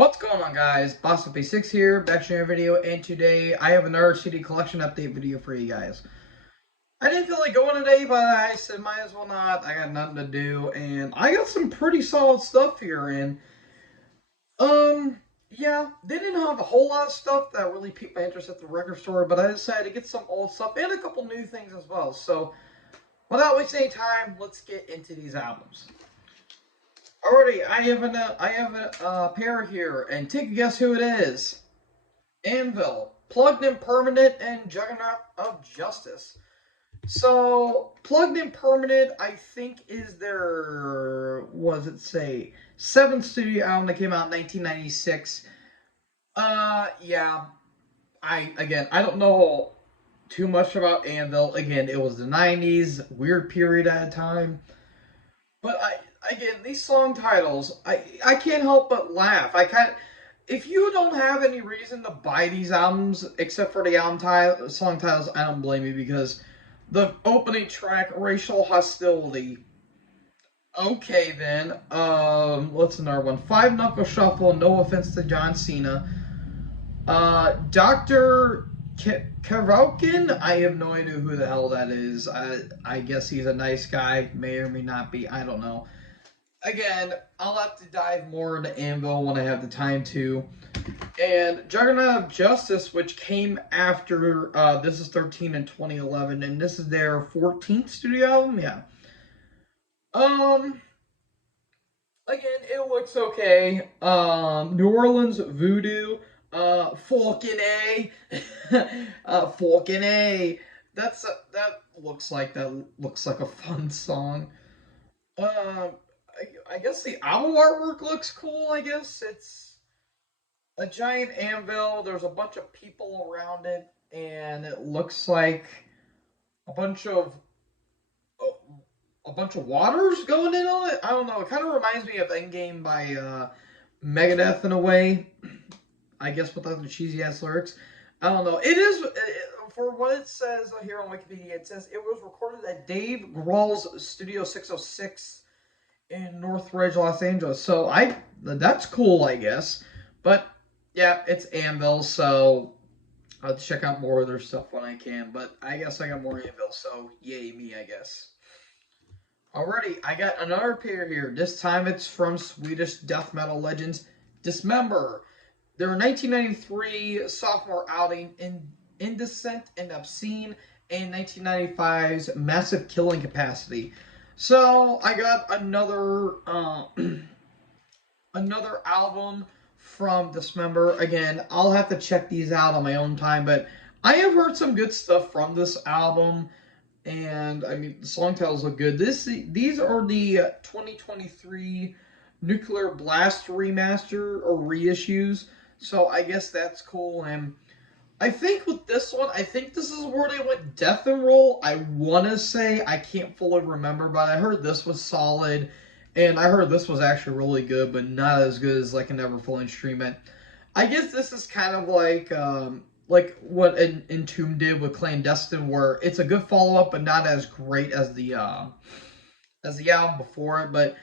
What's going on, guys? BossUp86 here, back to another video, and today I have another CD collection update video for you guys. I didn't feel like going today, but I said might as well not. I got nothing to do, and I got some pretty solid stuff here, and yeah, they didn't have a whole lot of stuff that really piqued my interest at the record store, but I decided to get some old stuff and a couple new things as well. So, without wasting any time, let's get into these albums. Alrighty, I have a pair here, and take a guess who it is. Anvil, Plugged In Permanent, and Juggernaut of Justice. So, Plugged In Permanent, I think, is their, what does it say, seventh studio album that came out in 1996. Yeah, I don't know too much about Anvil. Again, it was the 90s, weird period at a time. But again, these song titles, I can't help but laugh. If you don't have any reason to buy these albums except for the song titles, I don't blame you, because the opening track, Racial Hostility. Okay then, what's another one? Five Knuckle Shuffle. No offense to John Cena. Dr. Kerouac. I have no idea who the hell that is. I guess he's a nice guy. May or may not be. I don't know. Again, I'll have to dive more into Anvil when I have the time to. And Juggernaut of Justice, which came after This Is 13 in 2011, and this is their 14th studio album. Yeah. Again, it looks okay. New Orleans Voodoo. Fucking A. Fucking A. That looks like a fun song. I guess the album artwork looks cool. I guess it's a giant anvil. There's a bunch of people around it, and it looks like a bunch of waters going in on it. I don't know. It kind of reminds me of Endgame by Megadeth in a way. I guess without the cheesy ass lyrics. I don't know. It is for what it says here on Wikipedia. It says it was recorded at Dave Grohl's Studio 606 in Northridge, Los Angeles. So that's cool, I guess. But yeah, it's Anvil, so I'll check out more of their stuff when I can. But I guess I got more Anvil, so yay me, I guess. Alrighty, I got another pair here. This time it's from Swedish death metal legends Dismember. Their 1993 sophomore outing in Indecent and Obscene, and 1995's Massive Killing Capacity. So I got another another album from Dismember. Again, I'll have to check these out on my own time, but I have heard some good stuff from this album, and I mean the song titles look good. These are the 2023 Nuclear Blast remaster or reissues, so I guess that's cool. And I think with this one, I think this is where they went Death and Roll. I want to say, I can't fully remember, but I heard this was solid, and I heard this was actually really good, but not as good as like a Neverfull Instrument. I guess this is kind of like what Entomb did with Clandestine, where it's a good follow up, but not as great as the album before it. But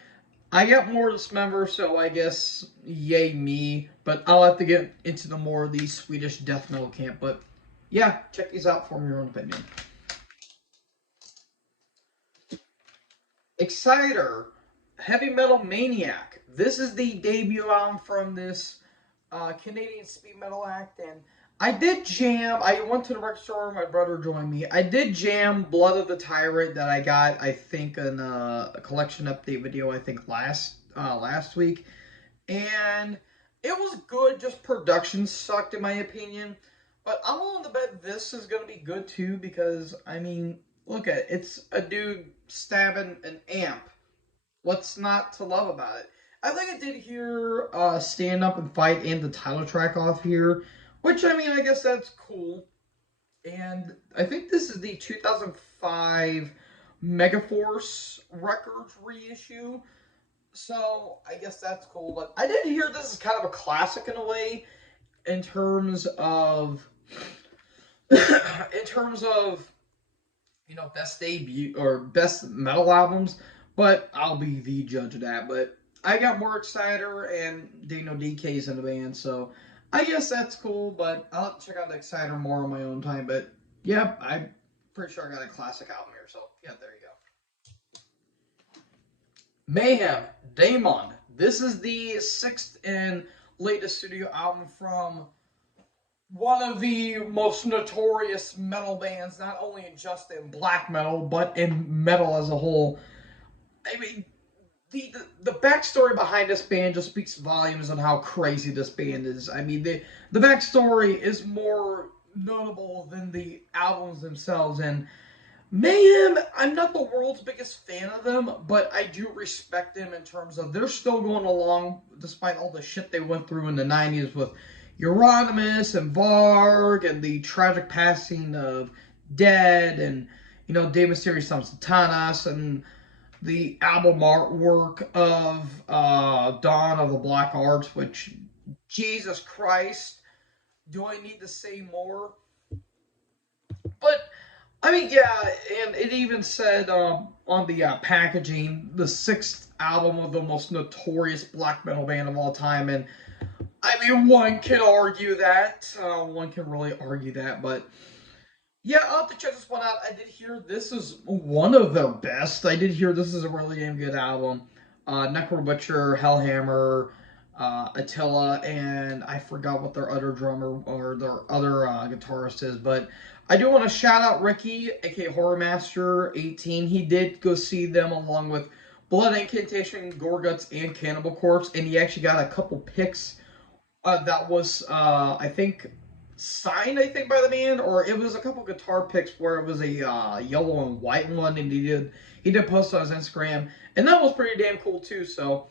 I got more Dismember, so I guess yay me. But I'll have to get into the more of the Swedish death metal camp. But yeah, check these out, form your own opinion. Exciter, Heavy Metal Maniac. This is the debut album from this Canadian speed metal act, and I did jam. I went to the record store. My brother joined me. I did jam Blood of the Tyrant that I got, I think, in a collection update video, I think last week, and it was good. Just production sucked, in my opinion. But I'm willing to bet this is going to be good too, because I mean, look at it. It's a dude stabbing an amp. What's not to love about it? I think I did hear Stand Up and Fight and the title track off here, which, I mean, I guess that's cool. And I think this is the 2005 Megaforce Records reissue, so I guess that's cool. But I did hear this is kind of a classic in a way, in terms of best debut or best metal albums, but I'll be the judge of that. But I got more Exciter and Dino DK's in the band, so I guess that's cool, but I'll have to check out the Exciter more on my own time. But yeah, I'm pretty sure I got a classic album here, so yeah, there you go. Mayhem, Daemon. This is the sixth and latest studio album from one of the most notorious metal bands, not only just in black metal, but in metal as a whole. I mean, the backstory behind this band just speaks volumes on how crazy this band is. I mean, the backstory is more notable than the albums themselves. And Mayhem, I'm not the world's biggest fan of them, but I do respect them in terms of they're still going along despite all the shit they went through in the 90s with Euronymous and Varg and the tragic passing of Dead and, Dave Mysterio Satanas and the album artwork of Dawn of the Black Arts, which, Jesus Christ, do I need to say more? But, I mean, yeah, and it even said on the packaging, the sixth album of the most notorious black metal band of all time, and I mean, one can argue that. One can really argue that, but yeah, I'll have to check this one out. I did hear this is one of their best. I did hear this is a really damn good album. Necro Butcher, Hellhammer, Attila, and I forgot what their other drummer or their other guitarist is, but I do want to shout out Ricky, aka Horror Master 18. He did go see them along with Blood Incantation, Gorguts, and Cannibal Corpse, and he actually got a couple pics that was, I think, signed, by the band, or it was a couple guitar picks where it was a yellow and white one, and he did post on his Instagram, and that was pretty damn cool too. So,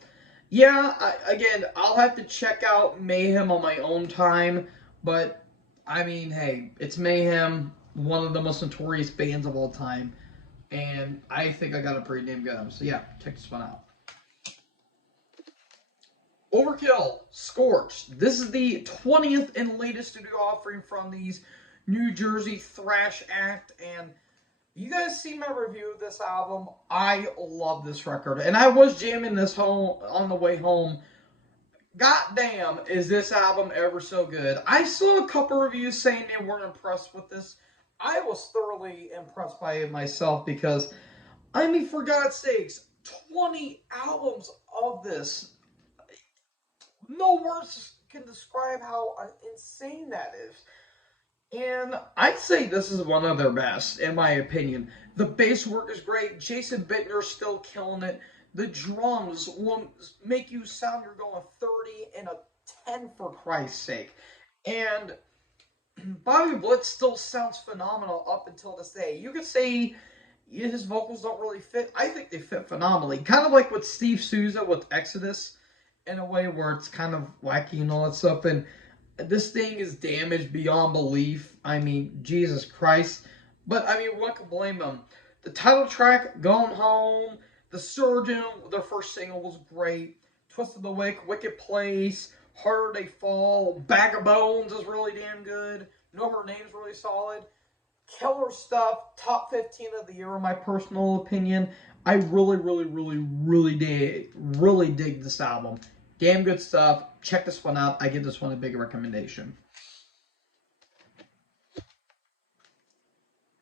yeah, again, I'll have to check out Mayhem on my own time, but I mean, hey, it's Mayhem, one of the most notorious bands of all time, and I think I got a pretty damn good one. So yeah, check this one out. Overkill, Scorched. This is the 20th and latest studio offering from these New Jersey thrash act, and you guys see my review of this album. I love this record, and I was jamming this home on the way home. God damn, is this album ever so good. I saw a couple reviews saying they weren't impressed with this. I was thoroughly impressed by it myself because, I mean, for God's sakes, 20 albums of this. No words can describe how insane that is. And I'd say this is one of their best, in my opinion. The bass work is great. Jason Bittner's still killing it. The drums will make you sound you're going 30 and a 10 for Christ's sake. And Bobby Blitz still sounds phenomenal up until this day. You could say his vocals don't really fit. I think they fit phenomenally. Kind of like with Steve Souza with Exodus, in a way where it's kind of wacky and all that stuff. And this thing is damaged beyond belief. I mean, Jesus Christ. But, I mean, one can blame them. The title track, Going Home, The Surgeon, their first single was great. Twist of the Wick, Wicked Place, Harder They Fall, Bag of Bones is really damn good. Know Her Name's really solid. Killer stuff, top 15 of the year in my personal opinion. I really dig this album. Damn good stuff. Check this one out. I give this one a big recommendation.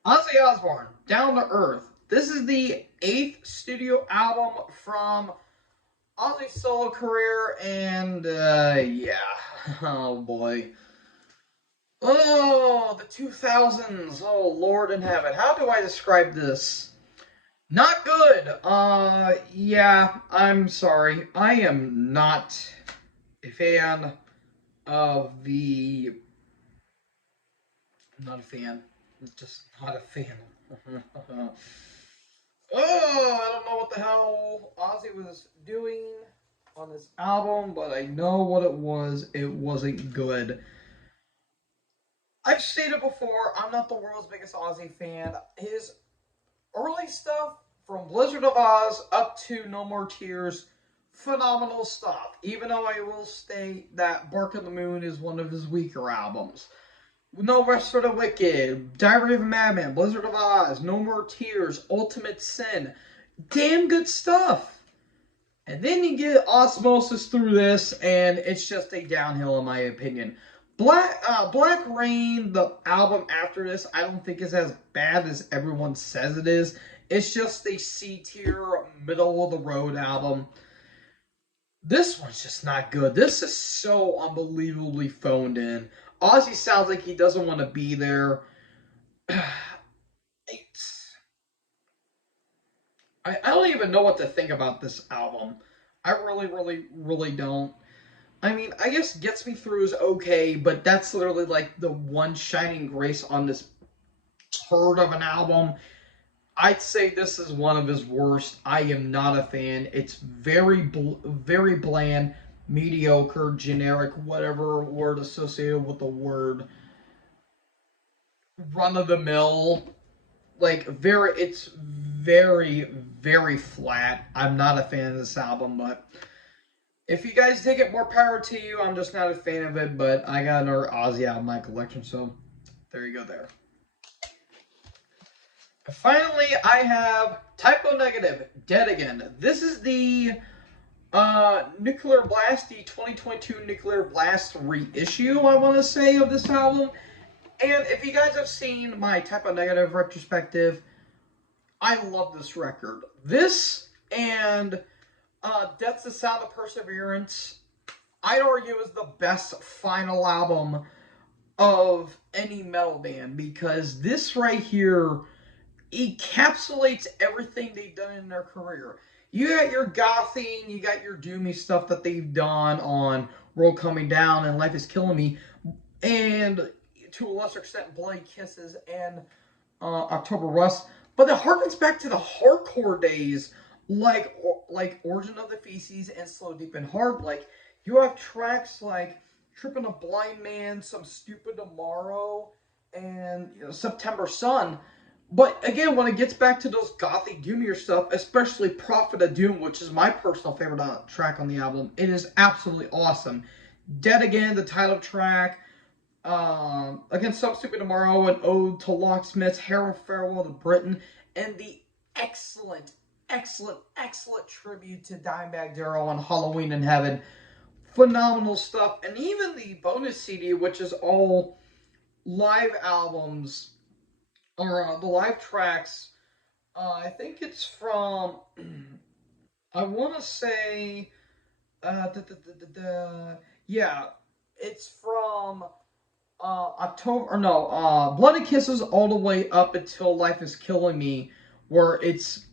Ozzy Osbourne, Down to Earth. This is the 8th studio album from Ozzy's solo career, and yeah, oh boy. Oh, the 2000s. Oh, Lord in heaven. How do I describe this? Not good. Yeah, I'm sorry. I am not a fan of the... I'm not a fan. I'm just not a fan. Oh, I don't know what the hell Ozzy was doing on this album, but I know what it was. It wasn't good. I've stated before, I'm not the world's biggest Ozzy fan. His early stuff, from Blizzard of Oz up to No More Tears, phenomenal stuff. Even though I will state that Bark on the Moon is one of his weaker albums. No Rest for the Wicked, Diary of a Madman, Blizzard of Oz, No More Tears, Ultimate Sin. Damn good stuff. And then you get Osmosis through this, and it's just a downhill in my opinion. Black Rain, the album after this, I don't think is as bad as everyone says it is. It's just a C tier, middle of the road album. This one's just not good. This is so unbelievably phoned in. Ozzy sounds like he doesn't want to be there. I don't even know what to think about this album. I really, really, really don't. I mean, I guess Gets Me Through is okay, but that's literally like the one shining grace on this turd of an album. I'd say this is one of his worst. I am not a fan. It's very bland, mediocre, generic, whatever word associated with the word, run of the mill. Like it's very flat. I'm not a fan of this album, but if you guys dig it, more power to you. I'm just not a fan of it, but I got another Ozzy out of my collection, so there you go there. Finally, I have Type O Negative, Dead Again. This is the Nuclear Blast, the 2022 Nuclear Blast reissue, I want to say, of this album. And if you guys have seen my Type O Negative retrospective, I love this record. This and Death's the Sound of Perseverance, I'd argue is the best final album of any metal band, because this right here encapsulates everything they've done in their career. You got your gothing, you got your doomy stuff that they've done on World Coming Down and Life Is Killing Me, and to a lesser extent Bloody Kisses and October Rust, but it harkens back to the hardcore days, like Origin of the Feces and Slow Deep and Hard. Like, you have tracks like Tripping a Blind Man, Some Stupid Tomorrow, and September Sun. But again, when it gets back to those gothic, doomier stuff, especially Prophet of Doom, which is my personal favorite track on the album, it is absolutely awesome. Dead Again, the title track, Against Some Stupid Tomorrow, an ode to Locksmiths, Hair and Farewell to Britain, and the excellent tribute to Dimebag Darrell on Halloween in Heaven. Phenomenal stuff. And even the bonus CD, which is all live albums, or the live tracks, I think it's from, I want to say, yeah, it's from October, or no, Bloody Kisses all the way up until Life Is Killing Me, where it's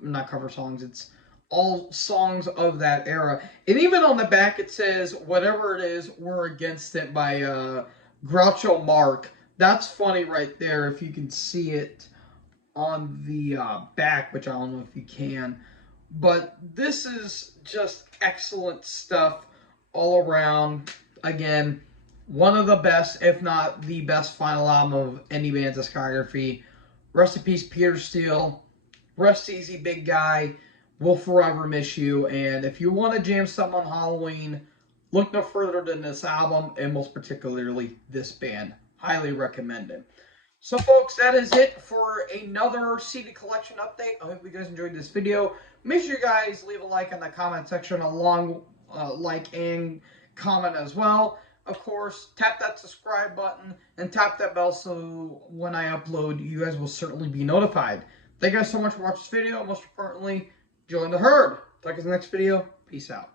not cover songs, it's all songs of that era. And even on the back it says, whatever it is, we're against it, by Groucho Mark. That's funny right there, if you can see it on the back, which I don't know if you can. But this is just excellent stuff all around. Again, one of the best, if not the best, final album of any band's discography. Rest in peace, Peter Steele. Rest easy, big guy. We'll forever miss you. And if you want to jam something on Halloween, look no further than this album, and most particularly this band. Highly recommend it. So, folks, that is it for another CD collection update. I hope you guys enjoyed this video. Make sure you guys leave a like in the comment section, along like and comment as well. Of course, tap that subscribe button and tap that bell so when I upload, you guys will certainly be notified. Thank you guys so much for watching this video. Most importantly, join the herd. Talk to you in the next video. Peace out.